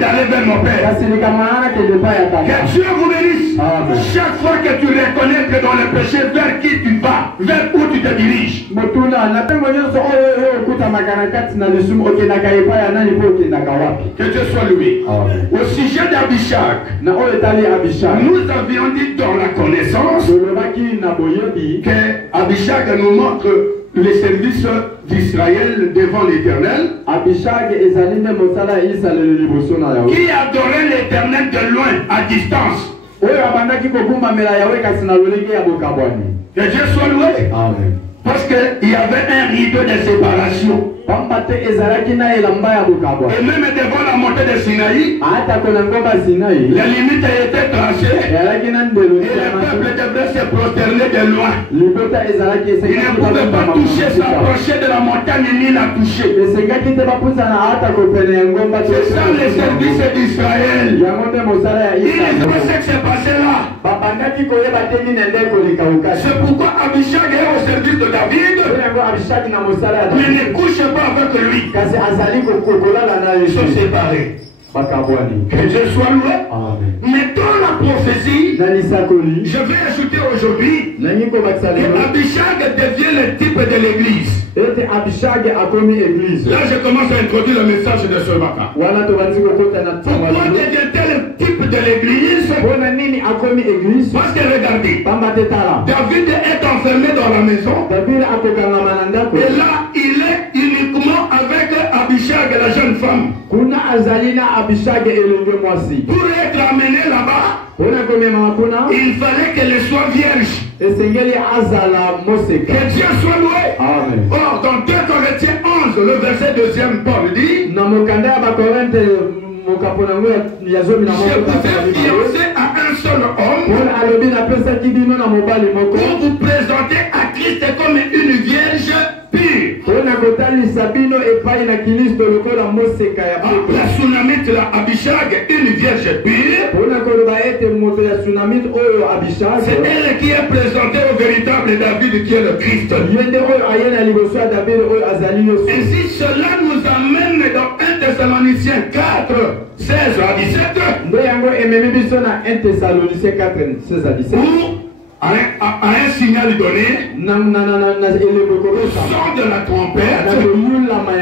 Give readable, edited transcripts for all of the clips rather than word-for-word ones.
d'aller vers mon Père. Que Dieu vous bénisse. Chaque fois que tu reconnais que dans le péché, vers qui tu vas, vers où tu te diriges. Que Dieu soit loué. Au sujet d'Abishag, nous avions dit dans la connaissance que Abishag nous montre les services d'Israël devant l'Éternel, qui adorait l'Éternel de loin, à distance. Que Dieu soit loué. Parce qu'il y avait un rideau de séparation. Et même devant la montée de Sinaï, les limites étaient tracées. Et le peuple devait se prosterner de loin. Il ne pouvait pas toucher, s'approcher de la montagne ni la toucher. C'est ça le service d'Israël. Il ne sait ce qui s'est passé là. C'est pourquoi Abishag est au service de David, mais ne couche pas avec lui. Ils sont séparés. Que Dieu soit loué. Mais dans la prophétie, je vais ajouter aujourd'hui que Abishag devient le type de l'église. Là, je commence à introduire le message de ce matin. Pourquoi devient-elle le type de l'église? Parce que regardez, David est enfermé dans la maison. Et là, il est uniquement avec Abishag, la jeune femme. Pour être amené là-bas, il fallait qu'elle soit vierge. Que Dieu soit loué. Or, dans 2 Corinthiens 11, le verset 2e, Paul dit: je vous ai fiancé à un seul homme pour vous présenter à Christ comme une vierge pure. La Sunamite, la Abishag, une vierge pure. C'est elle qui est présentée au véritable David qui est le Christ. Ainsi, cela nous amène dans 1 Thessaloniciens 4, 16 à 17. À un signal donné, au son de la trompette,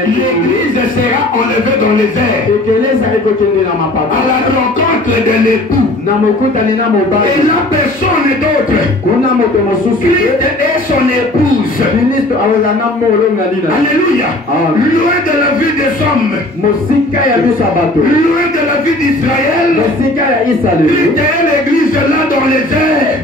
l'église sera enlevée dans les airs à la rencontre de l'époux. Et la personne d'autre, Christ et son épouse. Alléluia. Loin de la vue des hommes, loin de la vue d'Israël, Christ est l'église là dans les airs.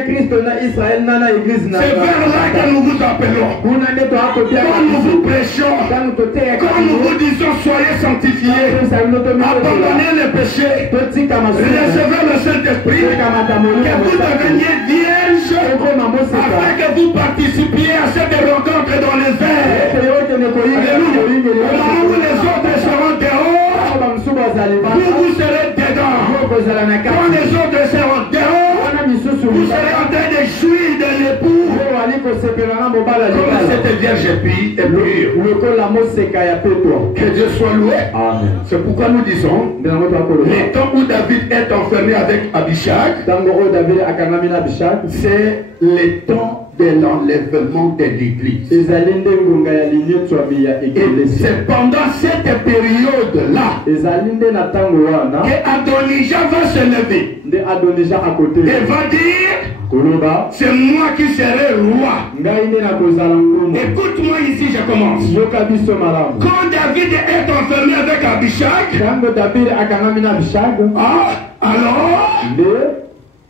C'est vers là que nous vous appelons. Quand nous vous prêchons, quand nous vous disons soyez sanctifiés, abandonnez le péché, recevez le Saint-Esprit, que vous deveniez vierges, afin que vous participiez à cette rencontre dans les airs. Alléluia. Au moment où les autres seront dehors, vous serez dedans. Quand les autres seront dehors, vous serez en train de jouir de l'époux. Comme cette vierge pure. Que Dieu soit loué. C'est pourquoi nous disons les temps où David est enfermé avec Abishag, c'est les temps de l'enlèvement de l'église. Et c'est pendant cette période-là que Adonijah va se lever et va dire: c'est moi qui serai roi. Écoute-moi ici, je commence. Quand David est enfermé avec Abishag, alors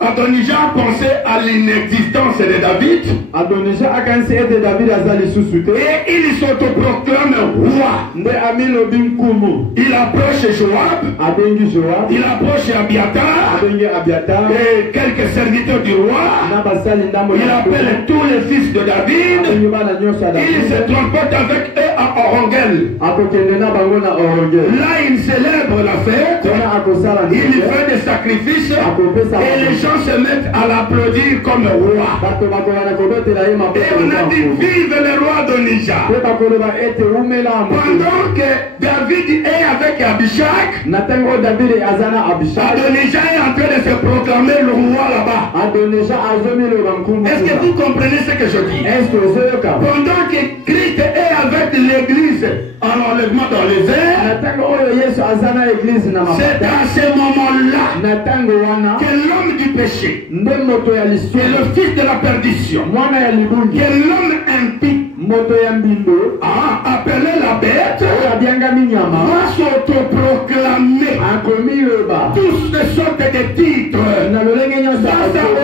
Adonijah a pensé à l'inexistence de David. Et il s'autoproclame roi. Il approche Joab. Il approche Abiatar. Et quelques serviteurs du roi. Il appelle tous les fils de David. Il se transporte avec eux à Orongel. Là, il célèbre la fête. il fait des sacrifices et les gens se mettent à l'applaudir comme roi. Et on a dit vive le roi d'Onija. Pendant que David est avec Abishag, Adonija est en train de se proclamer le roi là-bas. Est-ce que vous comprenez ce que je dis? Pendant que Christ est avec l'église en enlèvement dans les airs, c'est à ce moment-là que l'homme du péché, que le fils de la perdition, que l'homme impie a appelé la bête, va s'autoproclamer toutes sortes de titres, va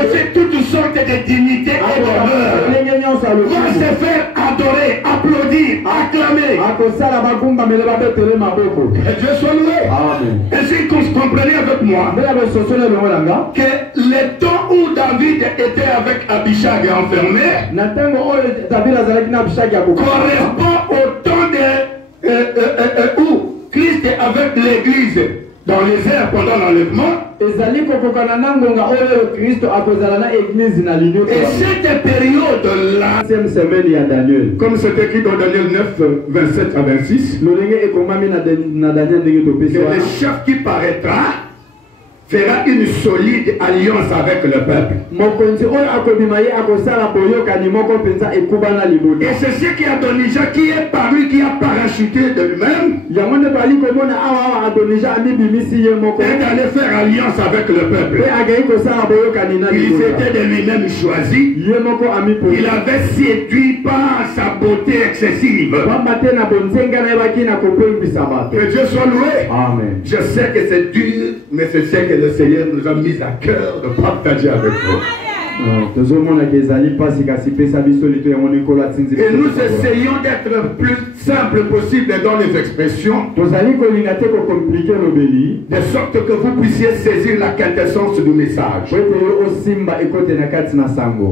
aussi toutes sortes de dignités et d'honneur, va se faire adorer, applaudir, acclamer. Et Dieu soit loué. Est-ce que vous comprenez avec moi que le temps où David était avec Abishag enfermé correspond au temps où Christ est avec l'église dans les airs pendant l'enlèvement. Et cette période-là, comme c'est écrit dans Daniel 9, 27 à 26, que le chef qui paraîtra fera une solide alliance avec le peuple. Et c'est ce qui a Adonija qui est paru, qui a parachuté de lui-même, et d'aller faire alliance avec le peuple. Il s'était de lui-même choisi. Il avait séduit par sa beauté excessive. Que Dieu soit loué. Amen. Je sais que c'est dur, mais c'est ce que le Seigneur nous a mis à cœur de partager avec vous. Et nous essayons d'être le plus simple possible dans les expressions, de sorte que vous puissiez saisir la quintessence du message.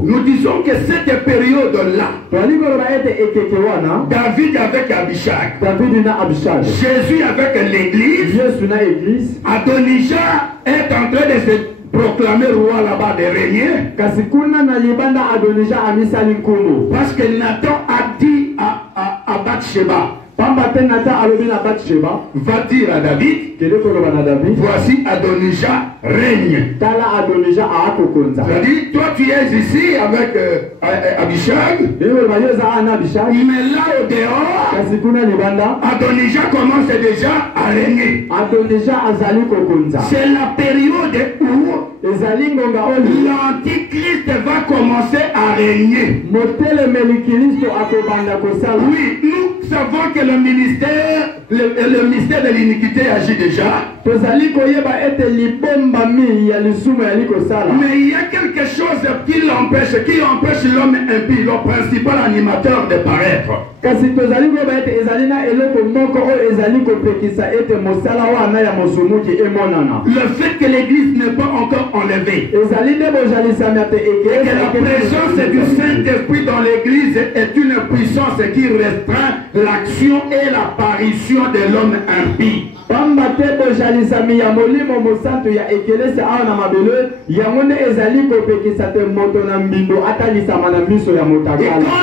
Nous disons que cette période-là, David avec Abishag, Jésus avec l'église, Adonija est en train de se proclamer roi là-bas, de régner. Parce que Nathan a dit à Bathsheba, va dire à David, voici Adonija règne. C'est-à-dire, toi tu es ici avec Abishag, mais là au dehors, Adonija commence déjà à régner. C'est la période où l'Antichrist va commencer à régner. Oui, nous savons que le ministère de l'iniquité agit déjà. Mais il y a quelque chose qui empêche l'homme impie, le principal animateur de paraître. Le fait que l'église n'est pas encore enlevée, et que la présence du Saint-Esprit dans l'église est une puissance qui restreint l'action et l'apparition de l'homme impie. Et quand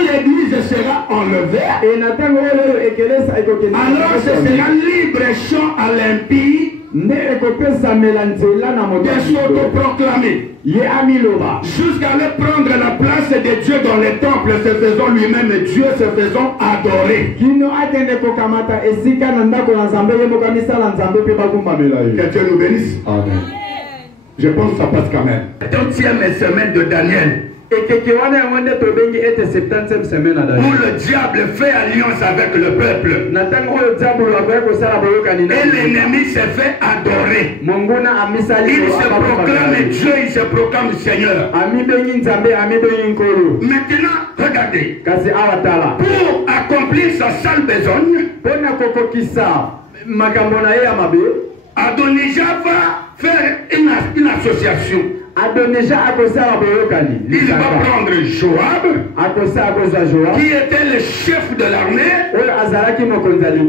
l'église sera enlevée, alors ce sera libre champ à l'impie de s'autoproclamer jusqu'à aller prendre la place de Dieu dans les temples, se faisant lui-même Dieu, se faisant adorer. Que Dieu nous bénisse. Amen. Je pense que ça passe quand même. 70e semaine de Daniel, où le diable fait alliance avec le peuple et l'ennemi se fait adorer. Il se proclame Dieu, il se proclame Seigneur. Maintenant, regardez, pour accomplir sa sale besogne, Adonija va faire une association. Il va prendre Joab, qui était le chef de l'armée,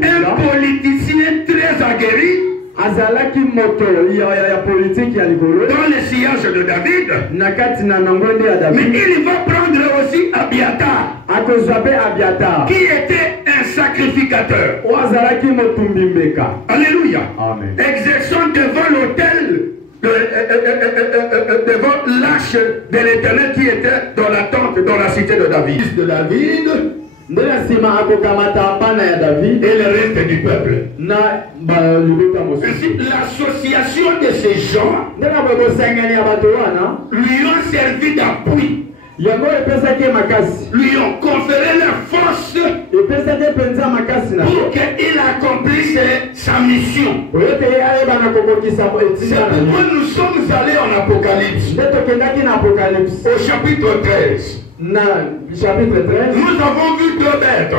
un politicien très aguerri, azalaki moto ya politique ya likolo dans le sillage de David. Nakati na nangwende ya David. Mais il va prendre aussi Abiatar, Akozabe Abiatar, qui était un sacrificateur. Wazalaki motumbi mbeka. Alléluia. Amen. Exerçant devant l'autel, devant l'arche de l'Éternel qui était dans la tente, dans la cité de David. Fils de David. Et le reste du peuple. Ainsi, l'association de ces gens lui ont servi d'appui, lui ont conféré la force pour qu'il accomplisse sa mission. C'est pourquoi nous sommes allés en Apocalypse, au chapitre 13. Chapitre 13, nous avons vu deux bêtes.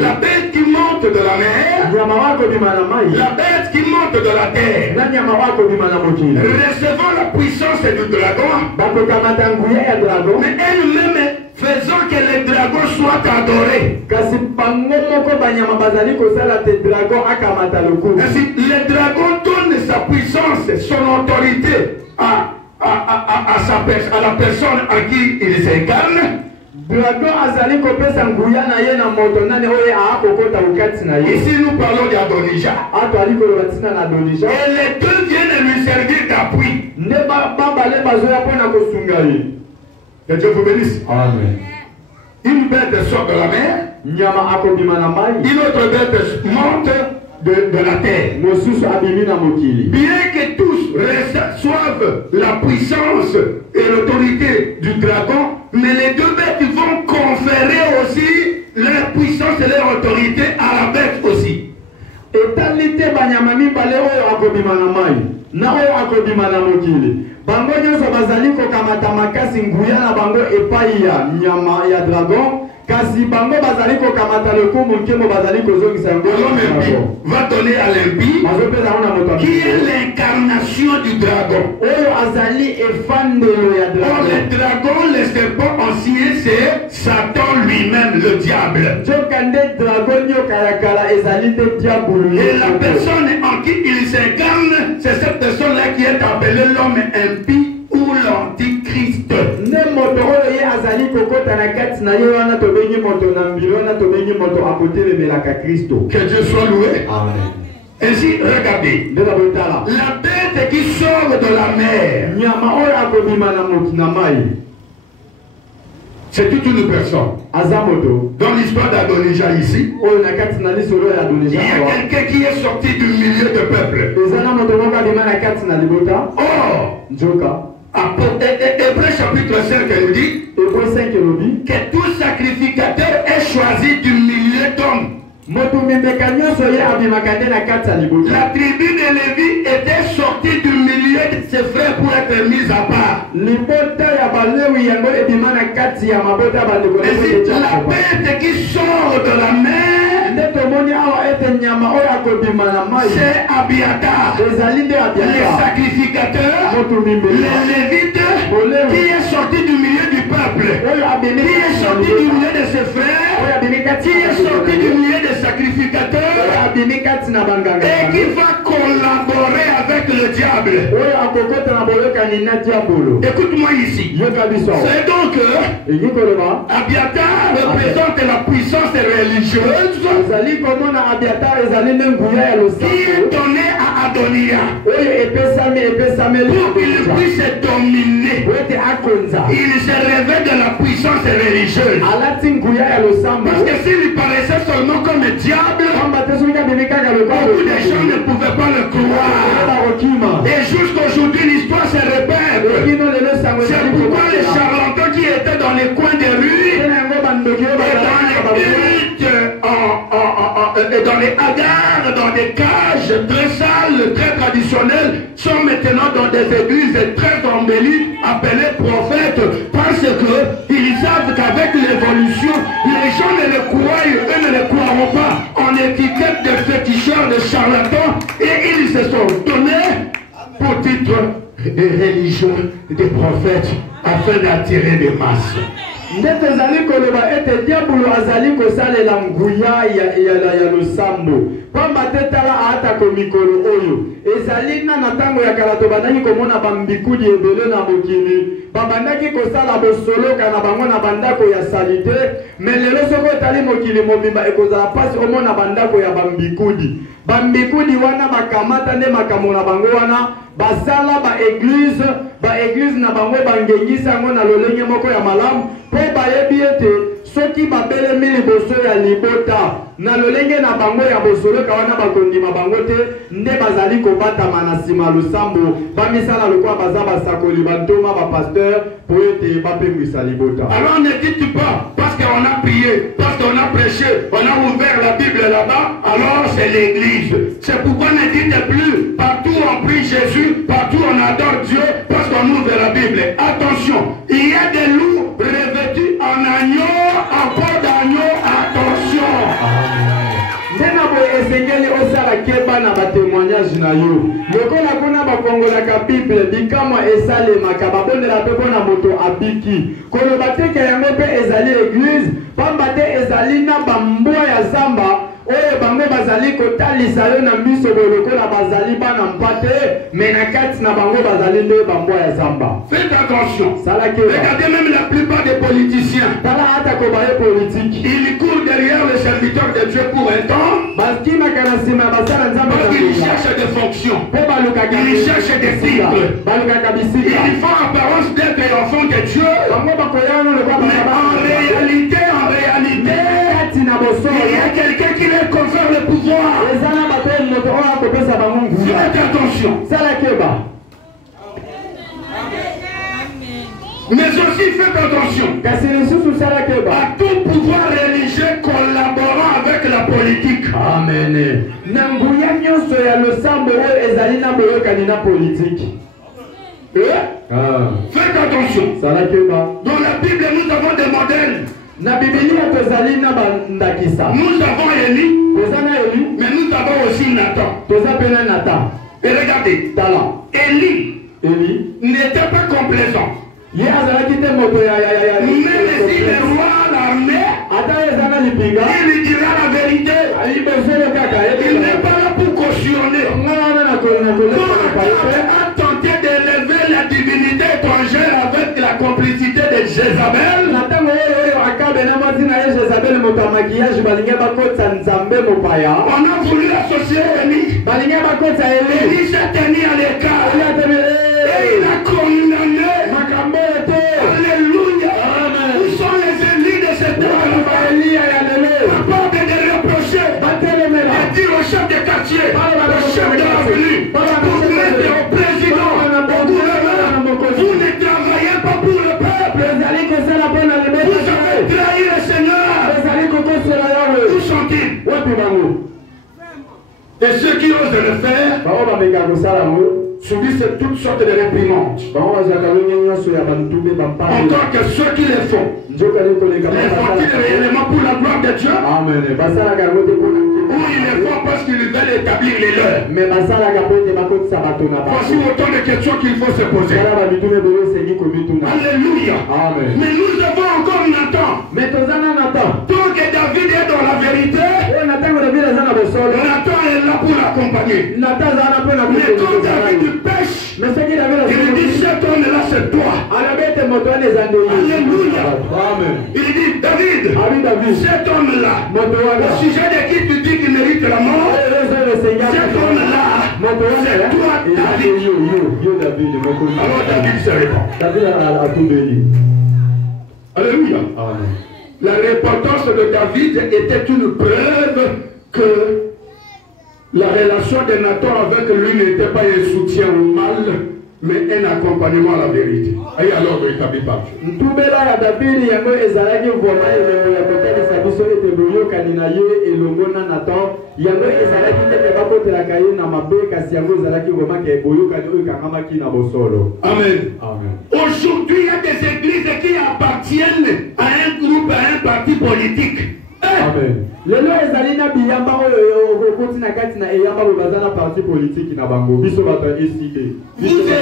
La bête qui monte de la mer, la bête qui monte de la terre, recevant la puissance du dragon, mais elle-même faisant que le dragon soit adoré. Ainsi, le dragon donne sa puissance, son autorité à la personne à qui il s'incarne. Ici nous parlons d'Adonija. Et les deux viennent lui servir d'appui. Que Dieu vous bénisse. Amen. Une bête sort de la mer, une autre bête monte de la terre. Bien que tous reçoivent la puissance et l'autorité du dragon, mais les deux bêtes vont conférer aussi leur puissance et leur autorité à la bête aussi. Kasi bango bazali ko kamata le ko monkemo bazali ko zongi sango va donner à l'impie qui est l'incarnation du dragon. Oyo azali efandelo ya dragon. Le dragon, le serpent ancien, c'est Satan lui-même, le diable. Et la personne en qui il s'incarne, c'est cette personne-là qui est appelée l'homme impie ou l'antichrist. Que Dieu soit loué. Amen. Ainsi, regardez, la bête qui sort de la mer, c'est toute une personne. Dans l'histoire d'Adonija ici, il y a quelqu'un qui est sorti du milieu de peuple. Or, Hébreu chapitre 5 elle dit que tout sacrificateur est choisi du milieu d'hommes. La tribu de Lévi était sortie du milieu de ses frères pour être mise à part. La bête qui sort de la mer, c'est Abiatar, les sacrificateurs, les Lévites, qui est sorti du milieu du peuple, qui est sorti du milieu de ses frères, qui est sorti du milieu des sacrificateurs, et qui va collaborer avec le diable. Écoute-moi ici. C'est donc Abiatar représente la puissance religieuse qui est donnée à Adonia pour qu'il puisse dominer. Il se révèle de la puissance religieuse. Parce que s'il paraissait seulement comme un diable, beaucoup de gens ne pouvaient pas le croire. Et jusqu'aujourd'hui, l'histoire se répète. C'est pourquoi les charlatans qui étaient dans les coins des rues, et dans les hagars, dans des cages très sales, très traditionnelles, sont maintenant dans des églises très embellies, appelées prophètes, parce qu'ils savent qu'avec l'évolution, les gens ne le croient, eux ne le croiront pas. On étiquette de féticheurs, de charlatans, et ils se sont donnés pour titre de religion, des prophètes, afin d'attirer des masses. ndete zali koloba ete diabolo azali kosalela nguya ya losambo pamba te tala ata komikolo oyo ezali na ntango ya kala tobandaki komona bambikudi ebele na mokili babandaki kosala bosoloka na bango na bandako ya salite me lelo soko etali mokili mobimba ekozala mpasi omona bandako ya bambikudi wana bakamata nde makambo na bango wana basala baeglize na bango bangengisa yango na lolenge moko ya malamu mpo bayebi ete soki babelemi liboso ya libota na lolenge na bango ya bosoloka wana bakondima bango te nde bazali kobatama na nsima losambo bamisala lokola baza basakoli bantoma bapasteur po ete bapengwisa libota. Alors ne dites pas parce qu'on a prié, parce qu'on a prêché, on a ouvert la Bible là-bas, alors c'est l'église. C'est pourquoi ne dites plus partout on prie Jésus, partout on adore Dieu parce qu'on ouvre la Bible. Attention, il y a des loups revêtus en agneau, en peau d'agneau, attention. Nena bo esengeli osala keba na batémoignage na yo. Lokola kona bakongolaka Bible bikamwa esalemaka babondela pe mpona moto abiki. Koloba teke yango mpe ezali église, pamba te ezali na bambwa ya zamba oyo bango bazali kotalisa yo na miso lokola bazali bana mpate me na kati na bango bazali nde bambwa ya zamba. Faites attention. Salake. Regardez même la plupart des politiciens. Tala hata kobaye politique. Ils courent derrière les serviteurs de Dieu pour un temps. Parce qu'ils cherchent des fonctions. Ils cherchent des titres. Ils font apparence d'être enfants de Dieu. Mais en réalité, il y a quelqu'un qui leur confère le pouvoir. Faites attention. Mais aussi faites attention à tout pouvoir religieux collaborant avec la politique. Amen. Faites attention. Dans la Bible, nous avons des modèles. Nous avons Élie, mais nous avons aussi Nathan. Et regardez, Élie n'était pas complaisant. Même si le roi l'armée, il lui dira la vérité. Il n'est pas là pour cautionner. Quand a tenté d'élever la divinité étrangère avec la complicité de Jézabel, on a voulu associer Élie. Élie s'est tenu à l'écart. Et il a condamné. Alléluia. Où sont les élites de cette terre? Capable de reprocher. Et dire au chef de quartier, au chef de l'avenue, pour mettre au président, au gouvernement, vous ne travaillez pas pour le peuple. Vous avez trahi le Seigneur. Où sont-ils? Et ceux qui osent le faire subissent toutes sortes de réprimandes. Encore que ceux qui les font, les font-ils réellement pour la gloire de Dieu? Ou ils les font parce qu'ils veulent établir les leurs? Voici autant de questions qu'il faut se poser. Alléluia. Mais nous avons encore Nathan. Tant que David est dans la vérité, Nathan est là pour l'accompagner. Mais quand David pêche, il dit cet homme-là c'est toi. Alléluia. Il dit David, cet homme-là, au sujet de qui tu dis qu'il mérite la mort, cet homme-là, c'est toi David. Alors David se répand. Alléluia. La repentance de David était une preuve que la relation de Nathan avec lui n'était pas un soutien au mal, mais un accompagnement à la vérité. Et alors, il établit par Dieu. Amen. Aujourd'hui, il y a des églises qui appartiennent à un groupe, à un parti politique. Amen. Vous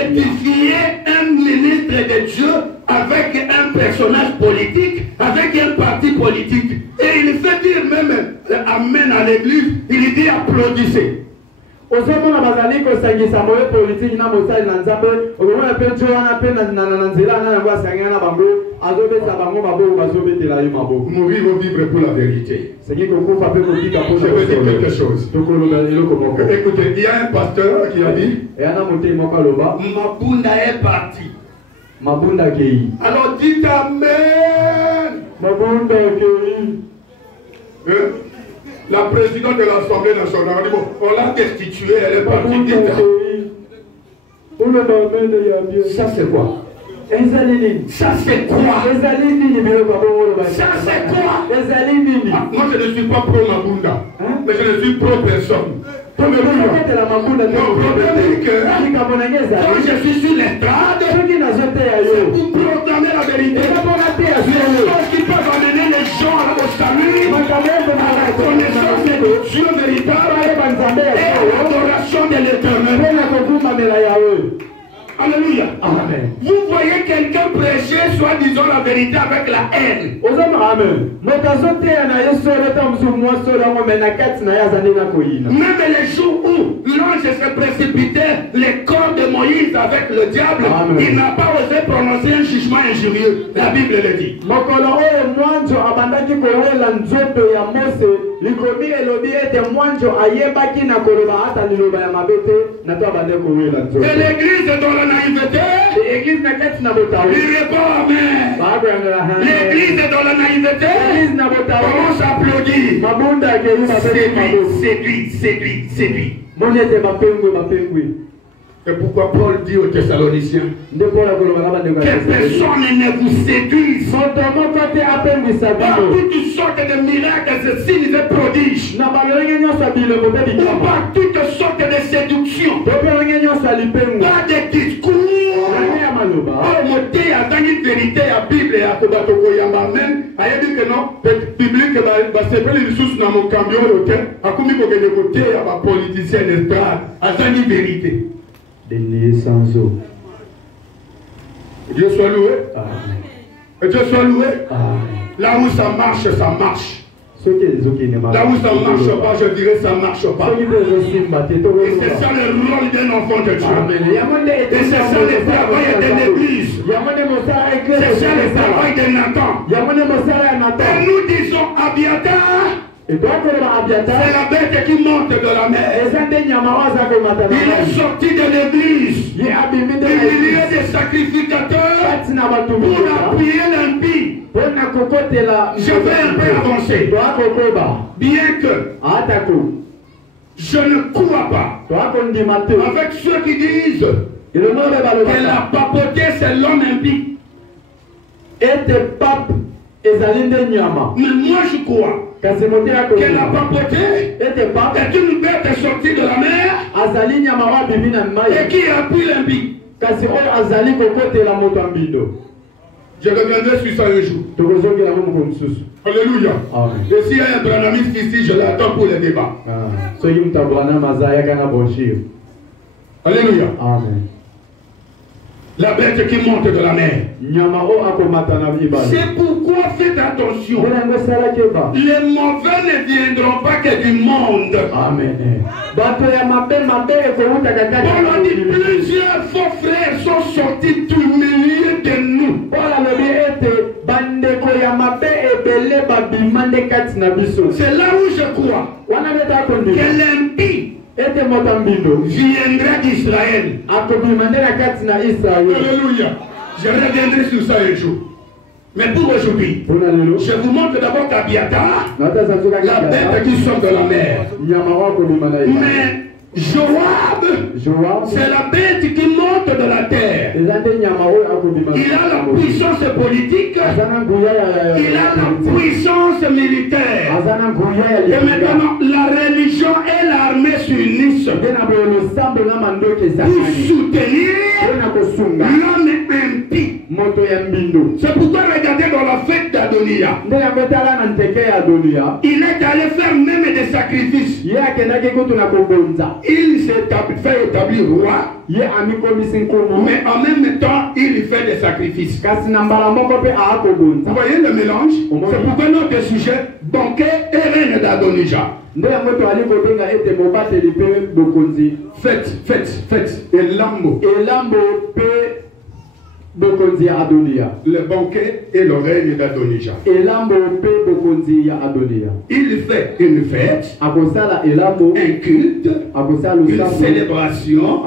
édifiez un ministre de Dieu avec un personnage politique avec un parti politique. Et il fait dire même amen à l'église, il dit applaudissez. Osomona bazali ko sangisa moyo politique na mosali na nzambe okomona pe joana pe na nzela na yango asangana na bango azobesa bango maboko bazobetela yo maboko. Nous vivons vivre pour la vérité. Sengi ko kufa pe ko bika po. Je veux dire quelque chose. Écoutez, il y a un pasteur qui a dit Mabunda est parti. Mabunda kei. Alors dites amen. Mabunda kei. La présidente de l'Assemblée nationale, on l'a destituée, elle est partie. Ça c'est quoi? Ça c'est quoi? Ça c'est quoi? Moi je ne suis pas pro Mabunda, mais je ne suis pro personne. Mon problème est que quand je suis sur l'estrade, c'est pour proclamer la vérité. Parce qu'ils peuvent amener les gens au salut, à la connaissance de Dieu véritable et à l'adoration de l'Éternel. Alléluia. Amen. Vous voyez quelqu'un prêcher, soi-disant la vérité avec la haine. Même les jours où l'ange se précipitait, les corps de Moïse avec le diable, il n'a pas osé prononcer un jugement injurieux. La Bible le dit. Et l'église est dans la naïveté. Il répond amen. L'église est dans la naïveté. Comment s'applaudir? Séduit. Et pourquoi Paul dit aux Thessaloniciens que personne ne vous séduise par toutes sortes de miracles, de signes et prodiges, ou par toutes sortes de séductions, pas de discours. Moté à une vérité à Bible et à Kobatoko Yamba même, a dit que non, biblique c'est pas les ressources dans mon camion hôtel, a commis que les côtés à ma politicien d'estrade, à une vérité. Dieu soit loué. Et Dieu soit loué. Là où ça marche, ça marche. Là où ça ne marche pas, je dirais ça ne marche pas. Et c'est ça le rôle d'un enfant de Dieu. Et c'est ça le travail de l'église. C'est ça le travail de Nathan. Et nous disons Abiatar. C'est la bête qui monte de la mer. Il est sorti de l'église. Il y a des sacrificateurs pour appuyer l'impie. Je vais un peu avancer. Bien que je ne crois pas avec ceux qui disent que la papauté c'est l'homme impie. Mais moi je crois que la papauté est une bête sortie de la mer et qui appuie l'impie. Je reviendrai sur ça un jour. Alléluia. Et s'il y a un branamiste ici, je l'attends pour le débat. Alléluia. Amen. La bête qui monte de la mer. C'est pourquoi faites attention. Les mauvais ne viendront pas que du monde. Amen. On a dit plusieurs faux frères sont sortis du milieu de nous. C'est là où je crois que l'impie viendra d'Israël. Alléluia. Je reviendrai sur ça un jour. Mais pour aujourd'hui, je vous montre d'abord qu'Abiatar, la bête qui sort de la mer. Mais Joab, c'est la bête qui monte de la terre. Il a la puissance politique, il a la puissance militaire. Et maintenant, la religion et l'armée s'unissent pour soutenir l'homme impie. C'est pourquoi regardez dans la fête d'Adonia. Il est allé faire même des sacrifices. Il s'est fait établir roi. Mais en même temps, il fait des sacrifices. Vous voyez le mélange? C'est pourquoi notre sujet, banquet et reine d'Adonija. Faites. Et Lambo. Le banquet et le règne d'Adonija. Il fait une fête, un culte, une célébration.